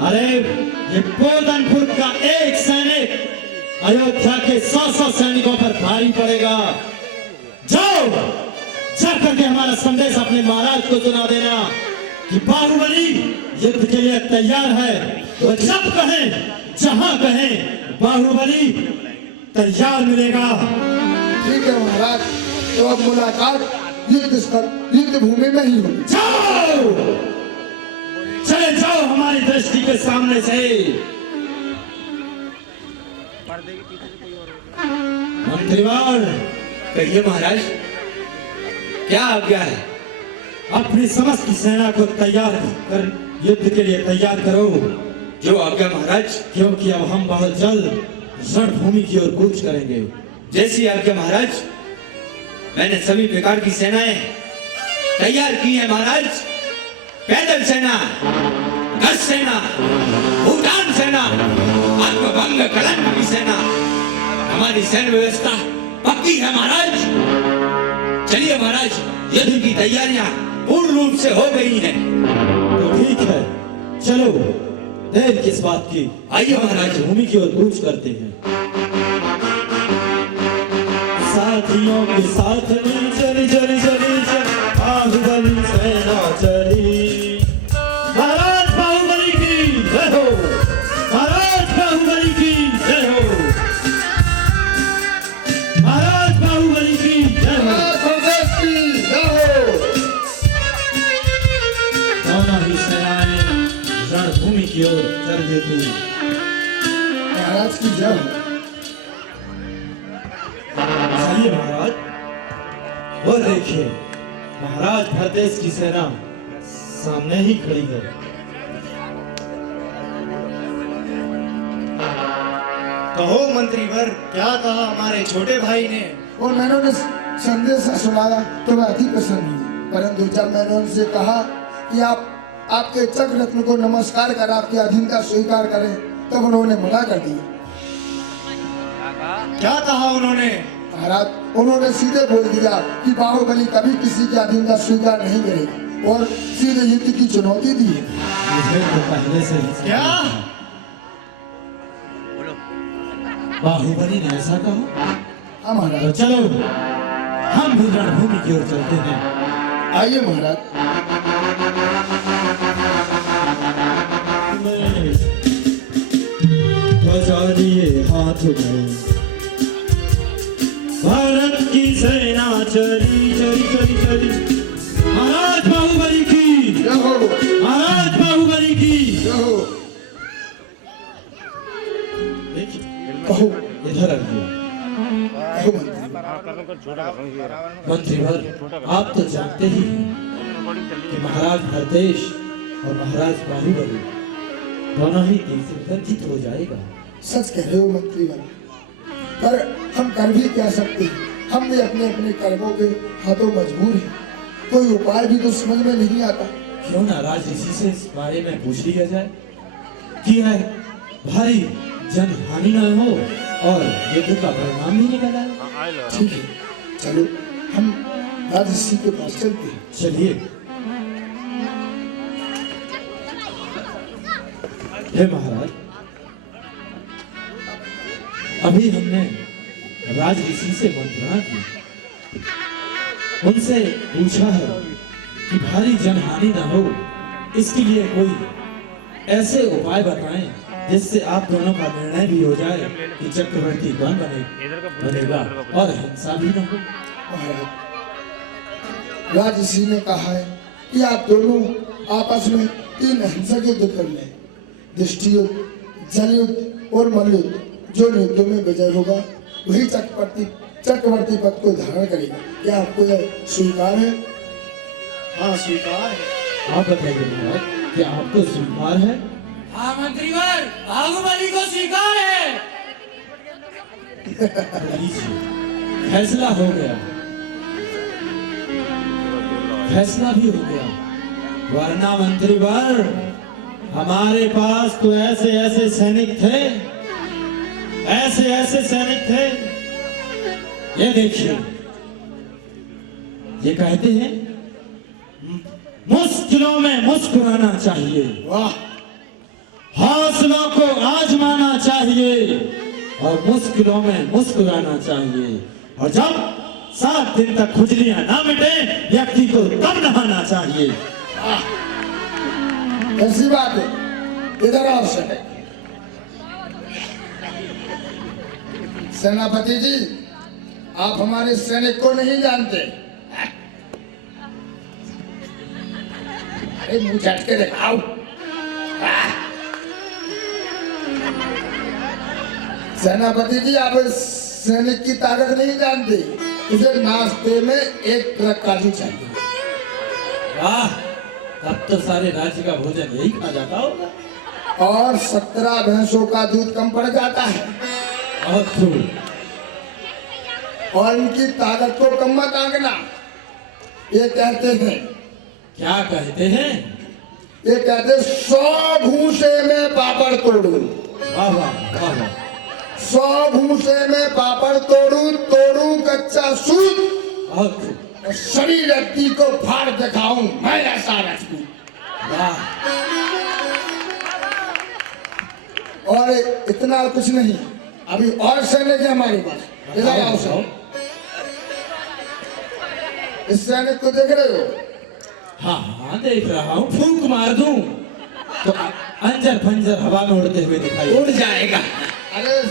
अरे ये पोतनपुर का एक सैनिक अयोध्या के 100 सैनिकों पर भारी पड़ेगा। जाओ, जाकर के हमारा संदेश अपने महाराज को सुना देना कि बाहुबली युद्ध के लिए तैयार है। तो जब कहें, जहां कहें, बाहुबली तैयार मिलेगा। ठीक है महाराज, तो अब मुलाकात युद्ध स्थल, युद्ध भूमि में ही होगी। जाओ, चले जाओ हमारी दृष्टि के सामने से। मंत्रीवार, कहिए महाराज, क्या आज्ञा है? अपनी समस्त सेना को तैयार कर, युद्ध के लिए तैयार करो। जो आज्ञा महाराज। क्योंकि अब हम बहुत जल्द रणभूमि की ओर कूच करेंगे। जैसी आज्ञा महाराज। मैंने सभी प्रकार की सेनाएं तैयार की है महाराज। पैदल सेना, गज सेना, भूटान सेना, आत्मभंग कलंक की सेना, हमारी सैन्य व्यवस्था पक्की है महाराज। चलिए महाराज, युद्ध की तैयारियां पूर्ण रूप से हो गई हैं। तो ठीक है, चलो, देर किस बात की, आइए महाराज, भूमि की ओर कूच करते हैं। साथियों के साथ में चली चली चली चली बाहुबली सेना चली। महाराज बाहुबली की जय हो, महाराज बाहुबली की जय हो, महाराज बाहुबली की जय हो। दोनों ही सेनाएं रणभूमि की ओर चल देती हैं। महाराज की जय हो। चलिए महाराज, वो देखिए महाराज भरतेश की सेना सामने ही खड़ी है। कहो मंत्रीवर, क्या कहा हमारे छोटे भाई ने? और मैंने उन्हें संदेश सुनाया तो मैं अति प्रसन्न हुई, परंतु जब मैंने उनसे कहा कि आप आपके चक्र रत्न को नमस्कार कर आपकी अधीनता स्वीकार करें, तब उन्होंने मना कर दिया। क्या कहा उन्होंने? महाराज, उन्होंने सीधे बोल दिया कि बाहुबली कभी किसी की अधीनता स्वीकार नहीं करेगी और सीधे युद्ध की चुनौती दी है। मुझे तो पहले से ही क्या? बाहुबली ने ऐसा कहा? हाँ महाराज। तो चलो, हम भी रणभूमि की ओर चलते हैं। आइए महाराज। ध्वजा लिए हाथ में भारत की सेना चली चली चली चली। महाराज बाहुबली की जय हो, महाराज बाहुबली की जय हो। कहो, इधर आइए। कहो मंत्रीवर, आप तो जानते ही हैं कि महाराज भरतेश और महाराज बाहुबली दोनों ही तीर से व्यथित हो जाएगा। सच कह रहे हो मंत्रीवर, पर हम कर भी क्या सकते हैं, हम भी अपने अपने कर्मों के हाथों मजबूर हैं। कोई उपाय भी तो समझ में नहीं आता। क्यों ना राज ऋषि से इस बारे में पूछ लिया जाए कि है भारी जन हानि न हो और युद्ध का परिणाम भी निकल आए। ठीक है, चलो हम राजऋषि के पास चलते हैं। चलिए। हे महाराज, अभी हमने राज ऋषि से मंत्रणा की, उनसे पूछा है कि भारी जनहानि न हो, इसके लिए कोई ऐसे उपाय बताएं जिससे आप दोनों का निर्णय भी हो जाए कि चक्रवर्ती कौन बनेगा और हिंसा भी न हो। महाराज, राजऋषि ने कहा है कि आप दोनों आपस में 3 हिंसक युद्ध कर लें, दृष्टि युद्ध, जल युद्ध और मल्लयुद्ध। जो युद्धों में विजय होगा वही चक्रवर्ती पद को धारण करेगा। क्या आपको यह स्वीकार है? हाँ, स्वीकार है। आप बताइए महाराज, क्या आपको स्वीकार है? हाँ मंत्रीवर, बाहुबली को स्वीकार है। फैसला हो गया, फैसला भी हो गया। वरना मंत्रीवर, हमारे पास तो ऐसे ऐसे सैनिक थे, ऐसे ऐसे सैनिक थे। ये देखिए, ये कहते हैं मुश्किलों में मुस्कुराना चाहिए, वाह, हौसलों को आजमाना चाहिए और मुश्किलों में मुस्कुराना चाहिए। और जब 7 दिन तक खुजलियां ना मिटे, व्यक्ति को तब नहाना चाहिए। ऐसी बात है। इधर आओ सेनापति जी, आप हमारे सैनिक को नहीं जानते। अरे मुंह झटके दिखाओ। सेनापति जी, आप इस सैनिक की ताकत नहीं जानते। इसे नाश्ते में 1 ट्रक काजू चाहिए। वाह, तब तो सारे राज्य का भोजन यही खा जाता होगा। और 17 भैंसों का दूध कम पड़ जाता है। और इनकी ताकत को कम मत आंकना। ये कहते हैं, क्या कहते हैं? ये कहते 100 भूसे में पापड़ तोड़ू। वाह वाह वाह वाह। 100 भूसे में पापड़ तोड़ू कच्चा सूत और शरीर व्यक्ति को फाड़ दिखाऊं मैं ऐसा रखूं। वाह। और इतना कुछ नहीं, अभी और सैनिक है हमारे पास। इधर आओ सब। इस सैनिक को देख रहे हो? हाँ हाँ, देख रहा हूँ। फूंक मार दूं तो अंजर फंजर हवा में उड़ते हुए दिखाई उड़ जाएगा। अरे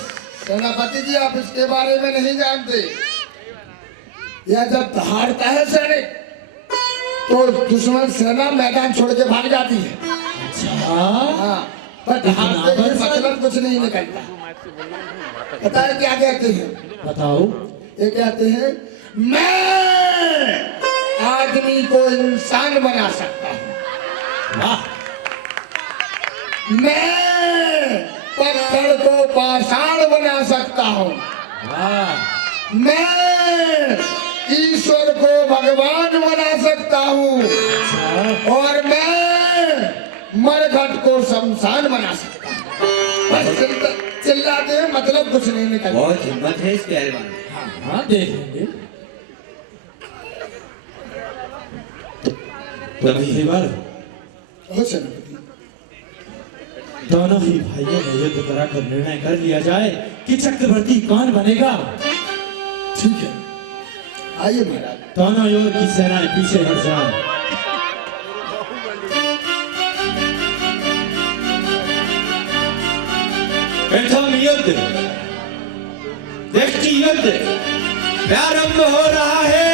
सेनापति जी, आप इसके बारे में नहीं जानते। यह जब दहाड़ता है सैनिक तो दुश्मन सेना मैदान छोड़ के भाग जाती है। अच्छा, हाँ, पर दहाड़ते ही मतलब कुछ नहीं निकलता। पता है क्या कहते हैं? बताओ। ये कहते हैं, मैं आदमी को इंसान बना सकता हूँ। वाह। मैं पत्थर को पाषाण बना सकता हूँ। वाह। मैं ईश्वर को भगवान बना सकता हूँ। और मैं मरघट को शमशान बना सकता हूँ। बस चिल्लाते हैं, मतलब कुछ नहीं निकलता। बहुत हिम्मत है इस पहलवान। हाँ हाँ, देखेंगे। दोनों ही भाइयों ने युद्ध कराकर निर्णय कर लिया जाए कि चक्रवर्ती कौन बनेगा। ठीक है, आइए महाराज। दोनों ओर की सेनाएं पीछे हट जाएं। प्रथम युद्ध, दृष्टि युद्ध प्रारंभ हो रहा है।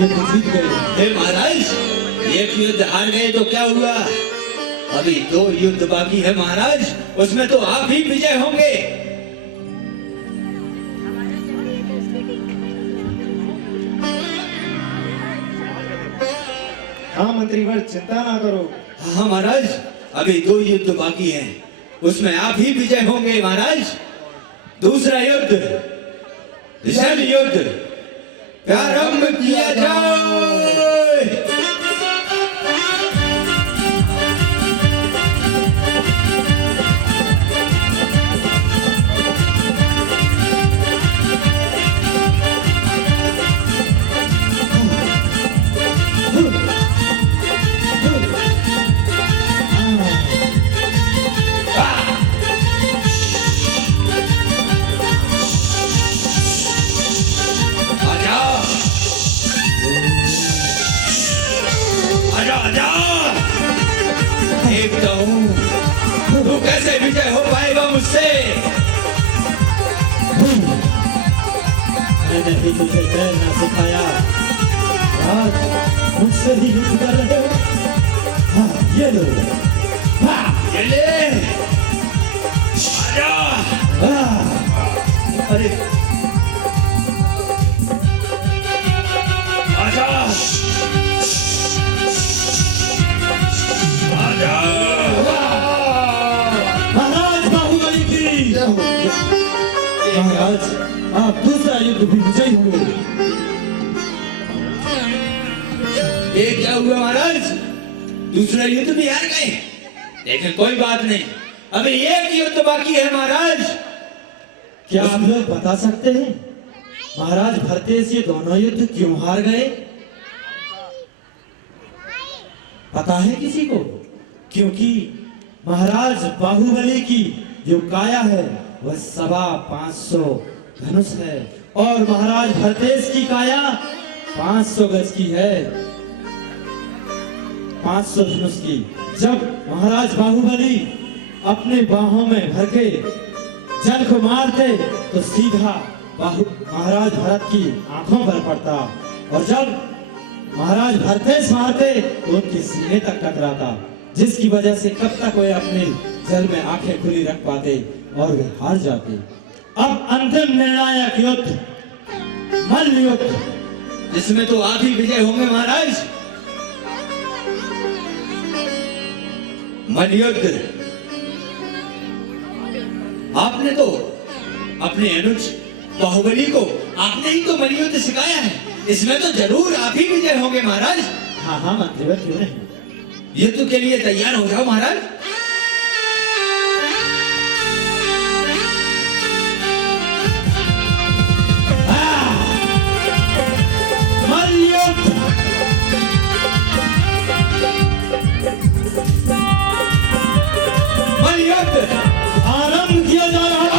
युद्ध जीत गए। हे महाराज, एक युद्ध हार गए तो क्या हुआ? अभी 2 युद्ध बाकी है महाराज, उसमें तो आप ही विजय होंगे। हाँ मंत्रीवर, चिंता ना करो। हाँ महाराज, अभी 2 युद्ध बाकी हैं, उसमें आप ही विजय होंगे महाराज। दूसरा युद्ध, विशाल युद्ध प्रारंभ किया जाए। देखता हूँ तू कैसे विजय हो पाएगा मुझसे। मैंने भी तुझे तैरना सिखाया, आज मुझसे ही युद्ध कर रहे हो। हाँ, ये लो। हाँ, ये ले। आजा। अरे आजा। महाराज बाहुबली की महाराज, आप दूसरा युद्ध भी विजयी हुए। ये क्या हुआ महाराज? दूसरा युद्ध भी हार गए, लेकिन कोई बात नहीं, अभी 1 युद्ध बाकी है महाराज। क्या आप लोग बता सकते हैं महाराज भरतेज ये दोनों युद्ध क्यों हार गए? पता है किसी को? क्योंकि महाराज बाहुबली की जो काया है वह 550 धनुष है और महाराज भरतेज की काया 500 गज की है, 500 धनुष की। जब महाराज बाहुबली अपने बाहों में भर के जल को मारते तो सीधा महाराज भरत की आंखों पर पड़ता, और जब महाराज भरतेज मारते तो उनके सीने तक टकराता, जिसकी वजह से कब तक वे अपने जल में आंखें खुली रख पाते और वे हार जाते। अब अंतिम निर्णायक युद्ध, मल्ल युद्ध, जिसमें तो आप ही विजय होंगे महाराज। मल्ल युद्ध, आपने तो अपने अनुज बाहुबली को आपने ही तो मल्ल युद्ध सिखाया है, इसमें तो जरूर आप ही विजय होंगे महाराज। हाँ हाँ मंत्रीवर, क्यों नहीं। युद्ध के लिए तैयार हो जाओ महाराज। मल्ल युद्ध आरंभ किया जा रहा है।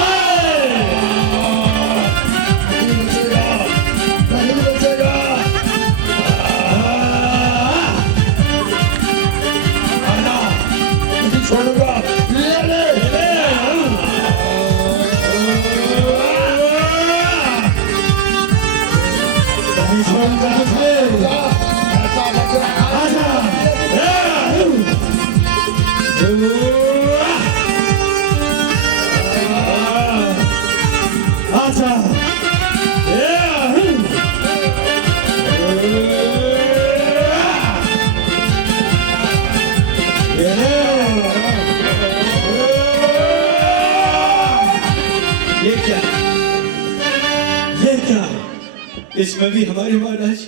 इसमें भी हमारे महाराज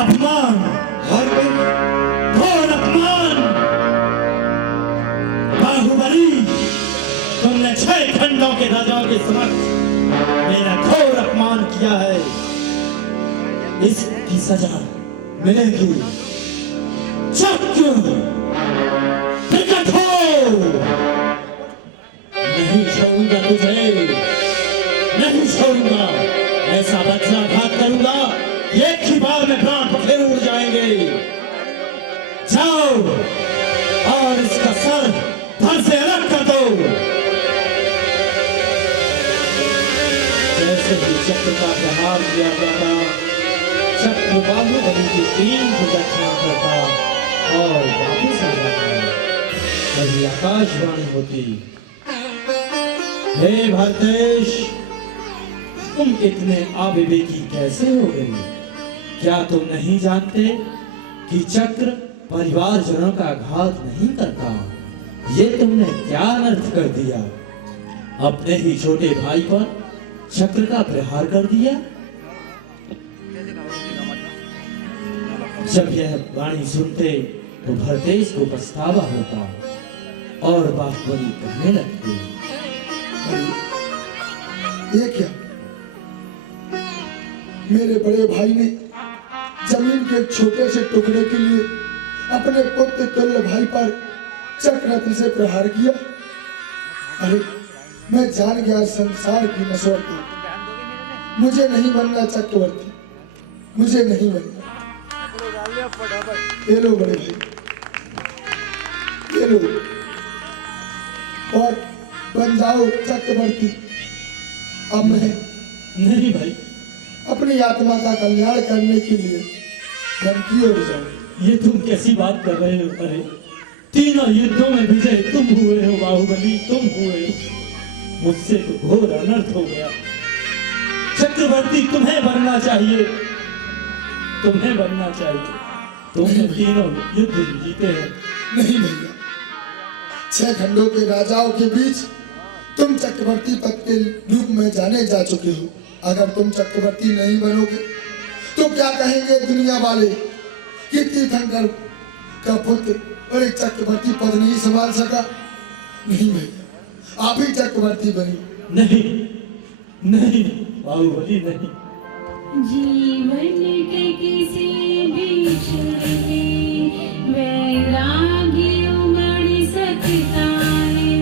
अपमान, हार गए। घोर अपमान। बाहुबली, तुमने 6 खंडों के राजाओं के समक्ष मेरा घोर अपमान किया है, इसकी सजा मिलेगी। चक्र प्रकट हो, नहीं छोड़ूंगा तुझे, नहीं छोड़ूंगा। ऐसा बदलाघात करूंगा, एक ही बार में प्राण पखेरु उड़ जाएंगे। जाओ और इसका सर धड़ से अलग कर दो। जैसे ही चक्र का प्रहार किया गया था, चक्र बाहुबली की 3 प्रदक्षिणा करता और वापस आ जाता, तभी आकाशवाणी होती, हे भरतेश, तुम इतने अविवेकी कैसे हो गए? क्या तुम नहीं जानते कि चक्र परिवारजनों का घात नहीं करता? ये तुमने क्या अनर्थ कर दिया? अपने ही छोटे भाई पर चक्र का प्रहार कर दिया। जब यह वाणी सुनते तो भरतेश को पछतावा होता और बाहुबली कहने लगते, ये क्या? मेरे बड़े भाई ने जमीन के एक छोटे से टुकड़े के लिए अपने पुत्र तुल्य भाई पर चक्ररथ से प्रहार किया। अरे मैं जान गया संसार की नश्वरता, मुझे नहीं बनना चक्रवर्ती, मुझे नहीं बनना। ये लो बड़े भाई, ये लो और बन जाओ चक्रवर्ती। अब मैं नहीं भाई, अपनी आत्मा का कल्याण करने के लिए वन की ओर जाऊं। ये तुम कैसी बात कर रहे हो? अरे तीनों युद्धों में विजय तुम हुए हो बाहुबली, तुम हुए। मुझसे तो घोर अनर्थ हो गया। चक्रवर्ती तुम्हें बनना चाहिए, तुम्हें बनना चाहिए। तुमने तीनों युद्ध जीते हैं। नहीं भैया, 6 खंडों के राजाओं के बीच तुम चक्रवर्ती पद के रूप में जाने जा चुके हो। अगर तुम चक्रवर्ती नहीं बनोगे तो क्या कहेंगे दुनिया वाले कि तीर्थंकर का पुत्र और एक चक्रवर्ती पद नहीं संभाल सका? नहीं भैया, आप ही चक्रवर्ती बने। नहीं नहीं बाहुबली, नहीं। जीवन के किसी भी क्षण में वैराग्य उमड़ सकता है,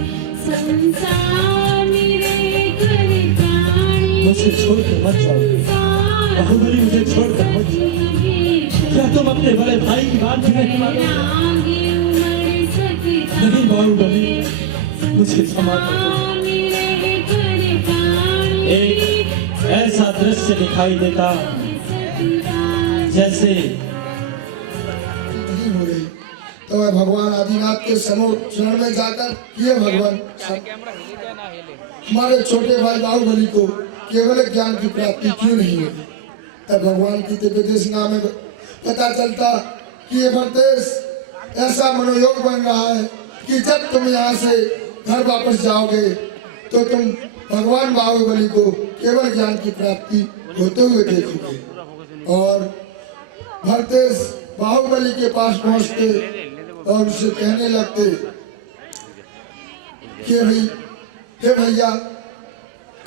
संसार मेरे कर प्राणी। मुझे छोड़कर मत जाओ बाहुबली, मुझे छोड़कर मत जाओ। क्या तुम अपने बड़े भाई की बात नहीं मानोगे? नहीं बाहुबली, मुझे क्षमा करो। एक ऐसा दृश्य दिखाई देता जैसे नहीं हो रही तो मैं भगवान आदिनाथ के समूह शरण में जाकर ये भगवान हमारे छोटे भाई बाहुबली को केवल ज्ञान की प्राप्ति क्यों नहीं हुई? तब भगवान की दिव्य देशना में पता चलता कि ये भरतेश ऐसा मनोयोग बन रहा है कि जब तुम यहाँ से घर वापस जाओगे तो तुम भगवान बाहुबली को केवल ज्ञान की प्राप्ति होते हुए देखोगे। और भरतेश बाहुबली के पास पहुंचते और उसे कहने लगते कि भाई, हे भैया,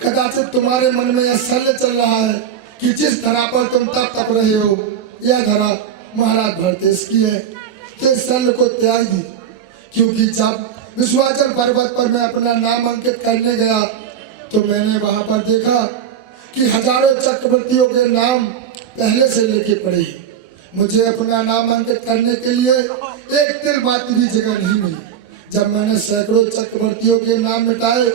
कदाचित तुम्हारे मन में यह शल्य चल रहा है कि जिस धरा पर तुम तप रहे हो यह धरा महाराज भरतेश की है, तो इस शल्य को त्याग दी। क्योंकि जब विश्वाचल पर्वत पर मैं अपना नाम अंकित करने गया तो मैंने वहां पर देखा कि हजारों चक्रवर्तियों के नाम पहले से लेके पड़े हैं। मुझे अपना नाम अंकित करने के लिए एक तिल मात्र भी जगह नहीं मिली। जब मैंने सैकड़ों चक्रवर्तियों के नाम मिटाए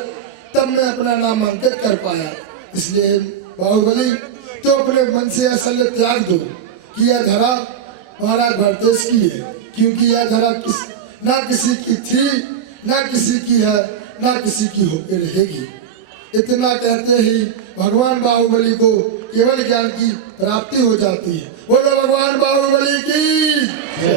तब मैं अपना नाम अंकित कर पाया। इसलिए बाहुबली, तो अपने मन से असल त्याग दो कि यह धरा महाराज भरतेश की है, क्योंकि यह धरा ना किसी की थी, ना किसी की है, ना किसी की होकर रहेगी। इतना कहते ही भगवान बाहुबली को केवल ज्ञान की प्राप्ति हो जाती है। बोलो भगवान बाहुबली की जय।